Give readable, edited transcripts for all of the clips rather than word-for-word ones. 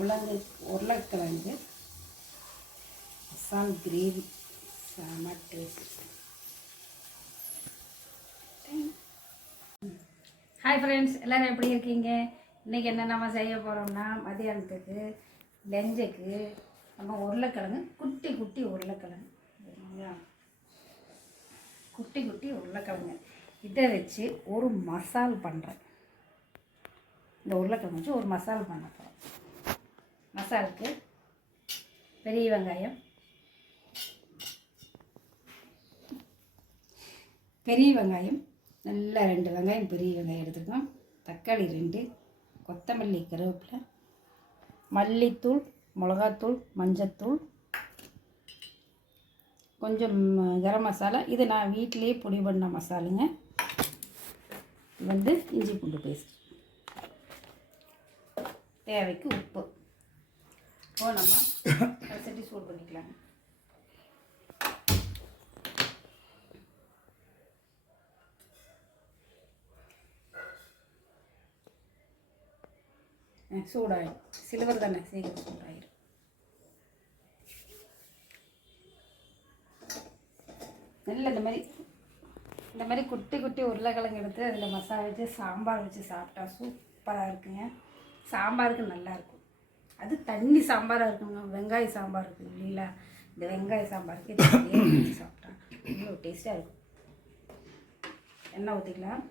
உருளைக்கிழங்கு மசால் கிரேவி செம taste. Hi friends, எல்லோரும் எப்படி இருக்கீங்க? இன்றைக்கி என்ன நம்ம செய்ய போகிறோம்னா, மதியானத்துக்கு லஞ்சுக்கு நம்ம உருளைக்கிழங்கு குட்டி குட்டி உருளைக்கிழங்கு இதை வச்சு ஒரு மசால் பண்ணுறேன். இந்த உருளைக்கிழங்கு வச்சு ஒரு மசால் பண்ண போகிறோம். மசாலுக்கு பெரிய வெங்காயம் நல்லா 2 வெங்காயம் பெரிய வெங்காயம் எடுத்துக்கோம். தக்காளி 2, கொத்தமல்லி, கருவேப்பிலை, மல்லித்தூள், மிளகாத்தூள், மஞ்சத்தூள், கொஞ்சம் கரம் மசாலா. இது நான் வீட்டிலேயே பொடி பண்ண மசாலுங்க. இஞ்சி பூண்டு பேஸ்ட், தேவைக்கு உப்பு. இப்போ நம்ம சட்டி சூடு பண்ணிக்கலாம். சூடாயிடும். சில்வர் தானே, சீக்கிரம் சூடாயிடும். நல்ல இந்த மாதிரி குட்டி குட்டி உருளைக்கிழங்கு எடுத்து அதில் மசாலா வச்சு சாம்பார் வச்சு சாப்பிட்டா சூப்பராக இருக்குங்க. சாம்பாருக்கு நல்லாயிருக்கும். அது தண்ணி சாம்பாராக இருக்குங்க. வெங்காய சாம்பார் இருக்குது இல்லைங்களா, இந்த வெங்காய சாம்பாருக்கு வச்சு சாப்பிட்டா இவ்வளோ டேஸ்ட்டாக இருக்கும். எண்ணெய் ஊற்றிக்கலாம்.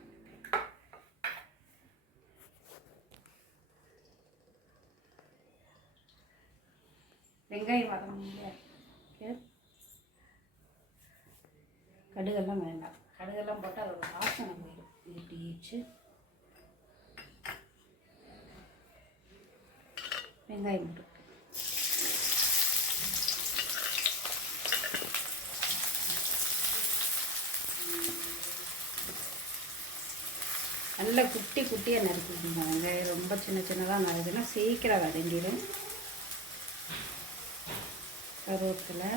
வெங்காயம் வதங்க, கடுகெல்லாம் வேண்டாம். கடுகெல்லாம் போட்டால் அதோட வாசனை போயிடும். இப்படி வச்சு வெங்காயம் போட்டு நல்லா குட்டி குட்டியாக நறுக்கிடுங்க. வெங்காயம் ரொம்ப சின்ன சின்னதாக நறுக்குன்னா சீக்கிரம் வதங்கிடும். கருவேப்பிலை,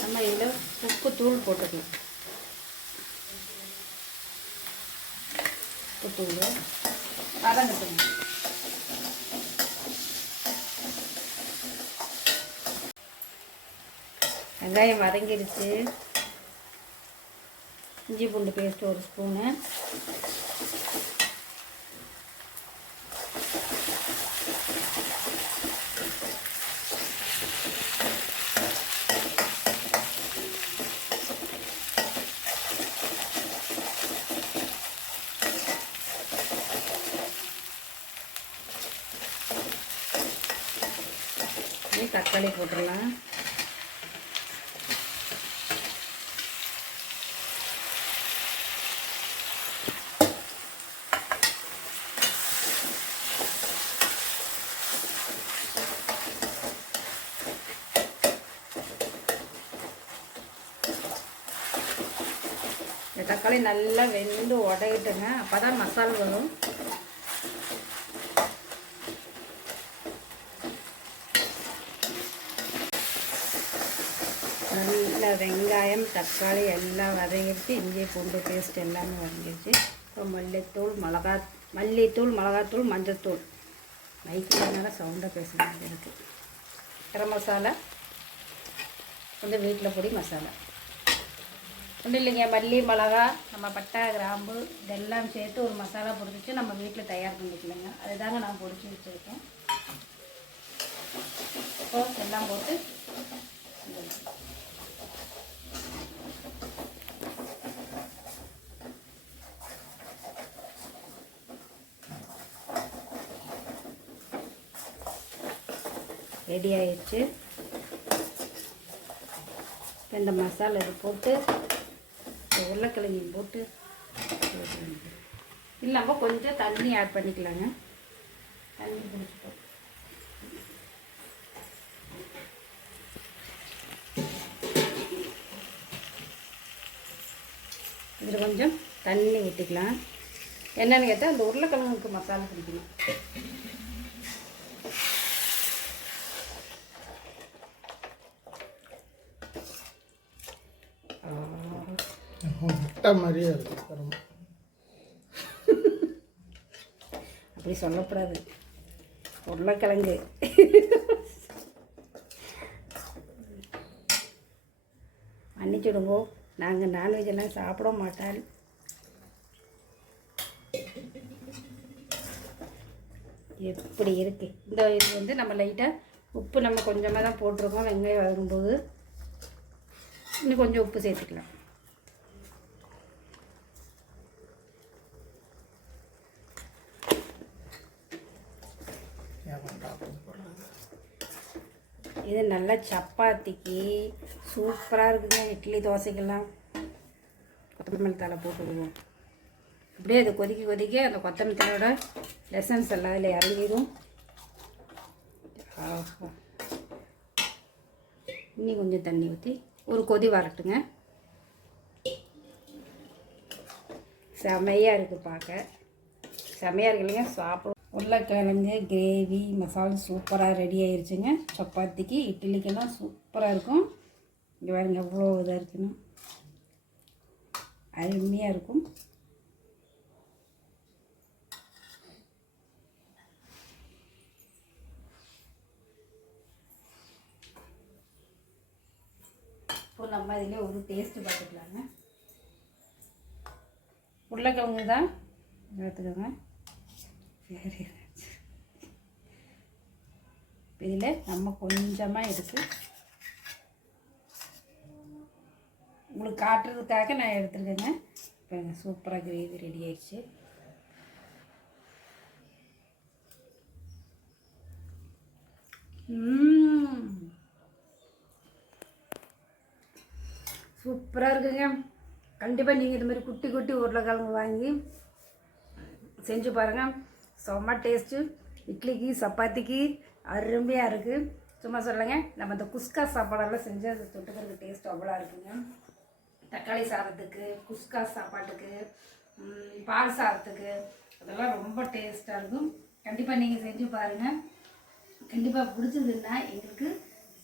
நம்ம இதில் உப்பு தூள் போட்டுக்கலாம். உப்பு தூள் வதங்கட்டும். வெங்காயம் வதங்கிடுச்சு. இஞ்சி பூண்டு பேஸ்ட் 1 ஸ்பூனு, தக்காளி போட்டுடலாம். இந்த தக்காளி நல்லா வெந்து உடையிட்டுங்க. அப்போ தான் மசாலா வரும். நல்லா வெங்காயம் தக்காளி எல்லாம் வதங்கிடுச்சு. இஞ்சி பூண்டு பேஸ்ட் எல்லாமே வதங்கிடுச்சு. இப்போ மல்லித்தூள், மிளகாத்தூள், மஞ்சத்தூள். மைக்கில் சவுண்டாக பேசுகிறது எனக்கு. கரம் மசாலா கொஞ்சம் வீட்டில் பொடி மசாலா ஒன்றும் இல்லைங்க. மல்லி, மிளகா, நம்ம பட்டை, கிராம்பு இதெல்லாம் சேர்த்து ஒரு மசாலா பொடிச்சு நம்ம வீட்டில் தயார் பண்ணிக்கலாங்க. அதுதாங்க நான் பொடிச்சு வச்சுருக்கேன். இப்போ எல்லாம் போட்டு ரெடி ஆயிடுச்சு. இந்த மசாலா இது போட்டு உருளைக்கிழங்கையும் போட்டு இல்லாமல் கொஞ்சம் தண்ணி ஆட் பண்ணிக்கலாங்க. தண்ணி பிடிச்சிப்போம். இதில் கொஞ்சம் தண்ணி ஊற்றிக்கலாம். என்னென்னு கேட்டால் அந்த உருளைக்கிழங்குக்கு மசாலா பிடிக்கணும். பரோட்டா மாதிரியே இருக்குது. அப்படி சொல்லக்கூடாது. உருளைக்கிழங்கு மன்னிச்சுடுங்கோ, நாங்கள் நான்வெஜ் எல்லாம் சாப்பிட மாட்டோம். எப்படி இருக்குது இந்த இது வந்து நம்ம லைட்டாக உப்பு நம்ம கொஞ்சமாக தான் போட்டிருக்கோம். வெங்காயம் வதங்கும்போது இன்னும் கொஞ்சம் உப்பு சேர்த்துக்கலாம். இது நல்லா சப்பாத்திக்கு சூப்பராக இருக்குங்க. இட்லி தோசைக்கெல்லாம் கொத்தமல்லி தழை போட்டுவிடுவோம். அப்படியே அது கொதிக்க அந்த கொத்தமல்லி தழையோட லெசன்ஸ் எல்லாம் அதில் இறங்கிடும். இன்னும் கொஞ்சம் தண்ணி ஊற்றி ஒரு கொதி வரட்டுங்க. செமையாக இருக்குது, பார்க்க செமையாக இருக்கு இல்லைங்க. சாப்பிடும். உருளைக்கிழங்கு கிரேவி மசாலா சூப்பராக ரெடி ஆயிடுச்சுங்க. சப்பாத்திக்கு இட்லிக்கெல்லாம் சூப்பராக இருக்கும். இங்கே பாருங்க எவ்வளோ இதாக இருக்குன்னு, அருமையாக இருக்கும். இப்போ நம்ம இதில் ஒரு டேஸ்ட்டு பார்த்துக்கலாங்க. உருளைக்கிழங்கு தான் எடுத்துக்கோங்க. வேறு இதில் நம்ம கொஞ்சமாக எடுத்து உங்களுக்கு காட்டுறதுக்காக நான் எடுத்துருக்கேங்க. இப்போ சூப்பராக கிரேவி ரெடி ஆயிடுச்சு. சூப்பராக இருக்குங்க. கண்டிப்பாக நீங்கள் இது மாதிரி குட்டி குட்டி உருளைக்கிழங்கு வாங்கி செஞ்சு பாருங்கள். செம்ம டேஸ்ட்டு. இட்லிக்கு சப்பாத்திக்கு அருமையாக இருக்குது. சும்மா சொல்லுங்க, நம்ம இந்த குஸ்கா சாப்பாடெல்லாம் செஞ்சு அது தொட்டுக்கிறதுக்கு டேஸ்ட் அவ்வளோ இருக்குங்க. தக்காளி சாதத்துக்கு, குஸ்கா சாப்பாட்டுக்கு, பால் சாதத்துக்கு அதெல்லாம் ரொம்ப டேஸ்ட்டாக இருக்கும். கண்டிப்பாக நீங்கள் செஞ்சு பாருங்கள். கண்டிப்பாக பிடிச்சதுன்னா எங்களுக்கு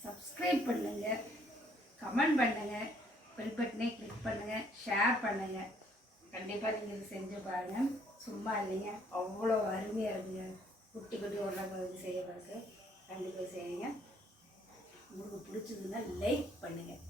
சப்ஸ்கிரைப் பண்ணுங்கள், கமெண்ட் பண்ணுங்கள், பெல் பட்டனே கிளிக் பண்ணுங்கள், ஷேர் பண்ணுங்கள். கண்டிப்பாக நீங்கள் இது செஞ்சு பாருங்கள். சும்மா இல்லைங்க, அவ்வளோ அருமையாக இருக்குங்க. குட்டி குட்டி உருளைக்கிழங்கு செய்ய பார்க்க கண்டிப்பாக செய்யுங்க. உங்களுக்கு பிடிச்சதுன்னா லைக் பண்ணுங்கள்.